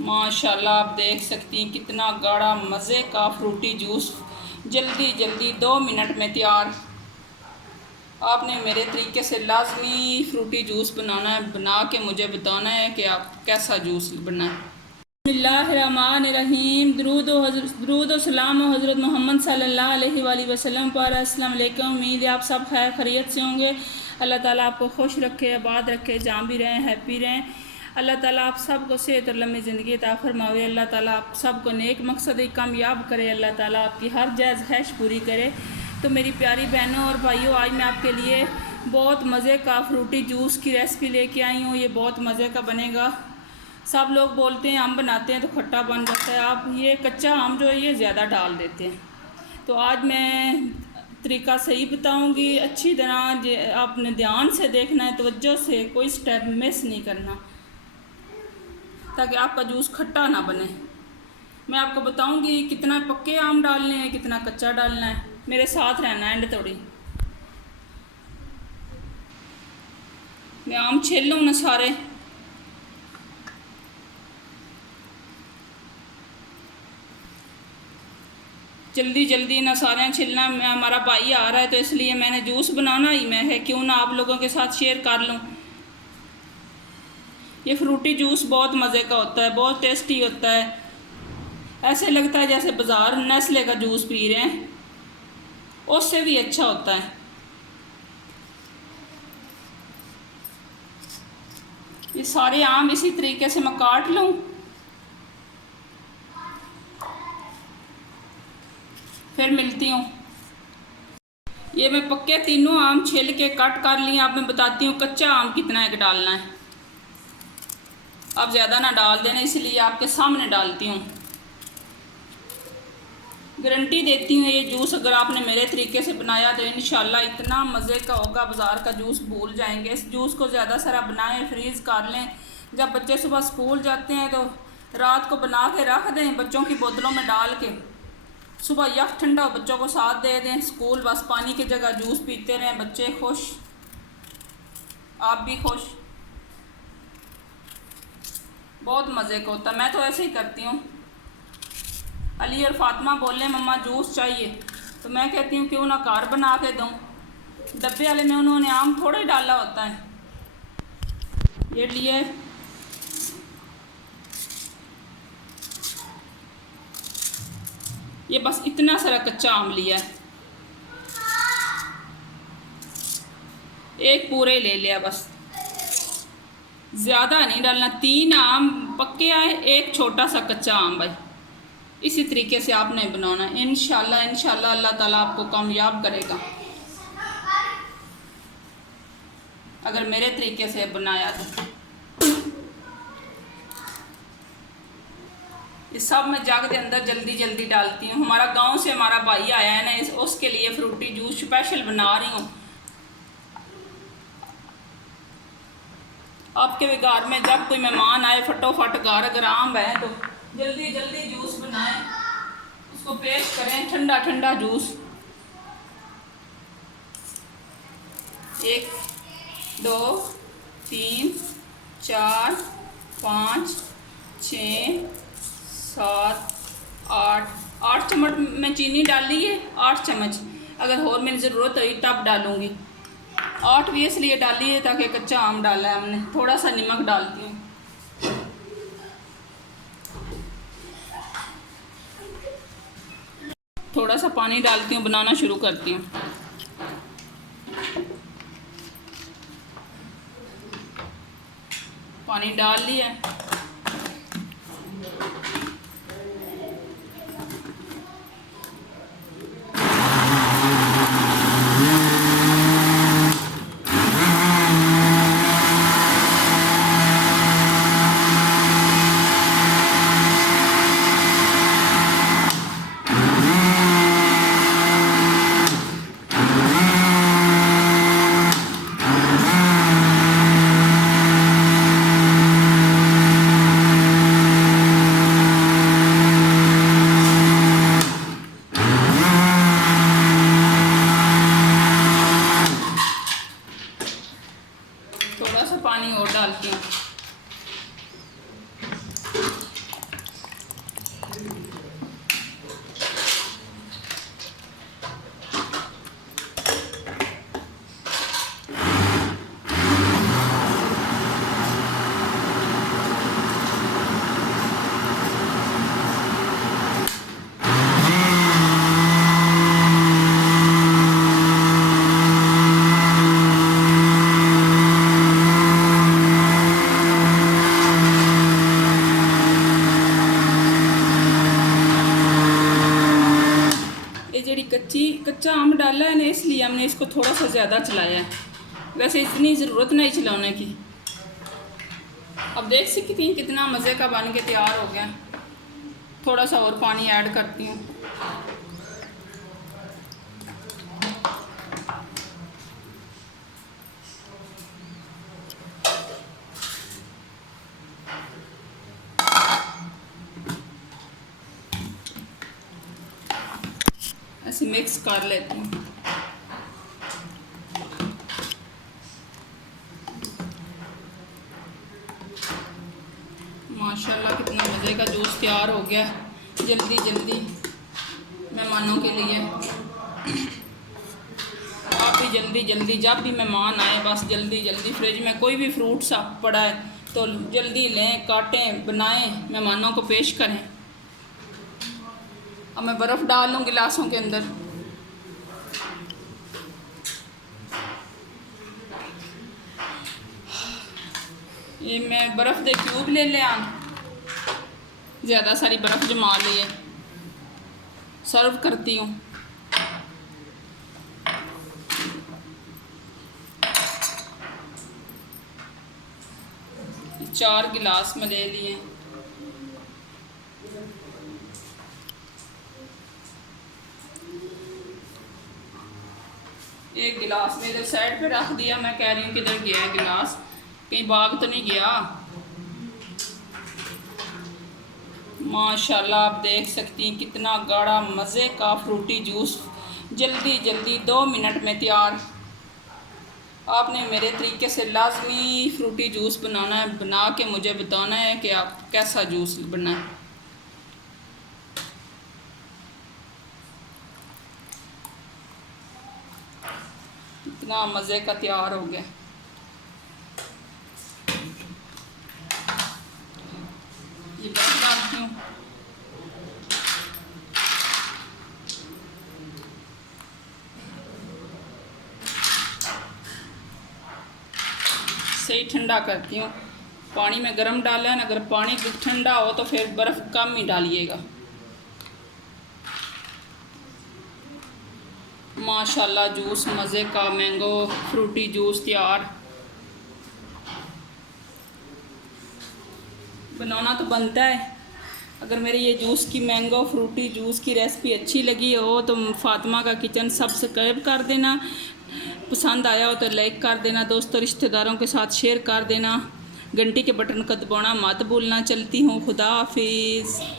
माशाल्लाह आप देख सकती हैं कितना गाढ़ा मज़े का फ्रूटी जूस जल्दी जल्दी 2 मिनट में तैयार। आपने मेरे तरीके से लाजमी फ्रूटी जूस बनाना है, बना के मुझे बताना है कि आप कैसा जूस बना है। बिस्मिल्लाहिर्रहमानिर्रहीम। दरूद सलाम हज़रत मोहम्मद सल्लल्लाहु अलैहि वसल्लम पर। अस्सलाम वालेकुम। उम्मीद है आप सब खैर खैरियत से होंगे। अल्लाह ताला आपको खुश रखे, आबाद रखे, जहाँ भी रहें हैप्पी रहें। अल्लाह ताला आप सबको सेहत और लम्बी ज़िंदगी अता फरमावे। अल्लाह ताला आप सबको नेक मकसद कामयाब करे। अल्लाह ताला आपकी हर जायज़ ख्वाहिश पूरी करे। तो मेरी प्यारी बहनों और भाइयों, आज मैं आपके लिए बहुत मज़े का फ्रूटी जूस की रेसिपी लेके आई हूँ। ये बहुत मज़े का बनेगा। सब लोग बोलते हैं आम बनाते हैं तो खट्टा बन जाता है, आप ये कच्चा आम जो है ये ज़्यादा डाल देते हैं। तो आज मैं तरीका सही बताऊंगी, अच्छी तरह आपने ध्यान से देखना है, तवज्जो से, कोई स्टेप मिस नहीं करना ताकि आपका जूस खट्टा ना बने। मैं आपको बताऊंगी कितना पक्के आम डालने हैं, कितना कच्चा डालना है। मेरे साथ रहना एंड थोड़ी। मैं आम छील लूँ ना सारे। जल्दी जल्दी ना सारे छिलना। मैं हमारा भाई आ रहा है तो इसलिए मैंने जूस बनाना ही मैं है, क्यों ना आप लोगों के साथ शेयर कर लूँ। ये फ्रूटी जूस बहुत मज़े का होता है, बहुत टेस्टी होता है। ऐसे लगता है जैसे बाज़ार नेस्ले का जूस पी रहे हैं, उससे भी अच्छा होता है। ये सारे आम इसी तरीके से मैं काट लूँ। फिर मिलती हूँ। ये मैं पक्के तीनों आम छील के कट कर लिए। अब मैं बताती हूँ कच्चा आम कितना एक डालना है। आप ज़्यादा ना डाल देना, इसलिए आपके सामने डालती हूँ। गारंटी देती हूँ ये जूस अगर आपने मेरे तरीके से बनाया तो इंशाल्लाह इतना मज़े का होगा, बाज़ार का जूस भूल जाएंगे। इस जूस को ज़्यादा सारा बनाएं, फ्रीज़ कर लें। जब बच्चे सुबह स्कूल जाते हैं तो रात को बना के रख दें बच्चों की बोतलों में डाल के। सुबह यख ठंडा हो बच्चों को साथ दे दें स्कूल, बस पानी की जगह जूस पीते रहें, बच्चे खुश, आप भी खुश। बहुत मज़े का होता है। मैं तो ऐसे ही करती हूँ। अली और फातिमा बोले मम्मा जूस चाहिए, तो मैं कहती हूँ क्यों ना कार बना के दूँ। डब्बे वाले में उन्होंने आम थोड़ा ही डाला होता है। ये लिए ये बस इतना सारा कच्चा आम लिया है, एक पूरे ले लिया बस, ज़्यादा नहीं डालना। 3 आम पक्के आए, एक छोटा सा कच्चा आम। भाई इसी तरीके से आपने बनाना है। इंशाल्लाह इंशाल्लाह अल्लाह ताला आपको कामयाब करेगा अगर मेरे तरीके से बनाया तो। इस सब मैं जग के अंदर जल्दी जल्दी डालती हूँ। हमारा गांव से हमारा भाई आया है ना, उसके लिए फ्रूटी जूस स्पेशल बना रही हूँ। आपके भी घर में जब कोई मेहमान आए फटोफट घर अगर आम है तो जल्दी जल्दी जूस बनाएं, उसको पेश करें ठंडा ठंडा जूस। 1 2 3 4 5 6 7 8 चम्मच में चीनी डाली है। 8 चम्मच, अगर और मेरी ज़रूरत हुई तब डालूँगी। 8 भी इसलिए डाली है ताकि कच्चा आम डाला है हमने। थोड़ा सा नमक डालती हूँ। थोड़ा सा पानी डालती हूँ, बनाना शुरू करती हूँ। पानी डाल लिया। कच्चा आम डाला है ना, इसलिए हमने इसको थोड़ा सा ज़्यादा चलाया है, वैसे इतनी ज़रूरत नहीं चलाने की। अब देख सकती हैं कितना मज़े का बन के तैयार हो गया। थोड़ा सा और पानी ऐड करती हूँ। ऐसे मिक्स कर लेती हूँ। माशाल्लाह कितना मज़े का जूस तैयार हो गया जल्दी जल्दी मेहमानों के लिए। आप भी जल्दी जल्दी जब भी मेहमान आए बस जल्दी जल्दी फ्रिज में कोई भी फ्रूट सा पड़ा है तो जल्दी लें, काटें, बनाएं, मेहमानों को पेश करें। अब मैं बर्फ़ डाल लूँ गिलासों के अंदर। ये मैं बर्फ़ दे क्यूब ले लिया, ज़्यादा सारी बर्फ़ जमा ली है। सर्व करती हूँ। चार गिलास में ले लिए। एक गिलास में इधर साइड पे रख दिया। मैं कह रही हूँ किधर गया है गिलास, कहीं भाग तो नहीं गया। माशाल्लाह आप देख सकती हैं कितना गाढ़ा मज़े का फ्रूटी जूस जल्दी जल्दी 2 मिनट में तैयार। आपने मेरे तरीके से लाजमी फ्रूटी जूस बनाना है, बना के मुझे बताना है कि आप कैसा जूस बना है। इतना मज़े का तैयार हो गया। ये बर्फ डालती हूँ। सही ठंडा करती हूँ। पानी में गर्म डाला है ना, अगर पानी ठंडा हो तो फिर बर्फ़ कम ही डालिएगा। माशाल्लाह जूस मज़े का मैंगो फ्रूटी जूस तैयार। बनाना तो बनता है। अगर मेरे ये जूस की मैंगो फ्रूटी जूस की रेसिपी अच्छी लगी हो तो फातिमा का किचन सब्सक्राइब कर देना। पसंद आया हो तो लाइक कर देना। दोस्तों रिश्तेदारों के साथ शेयर कर देना। घंटी के बटन को दबाना मत भूलना। चलती हूँ, खुदा हाफिज़।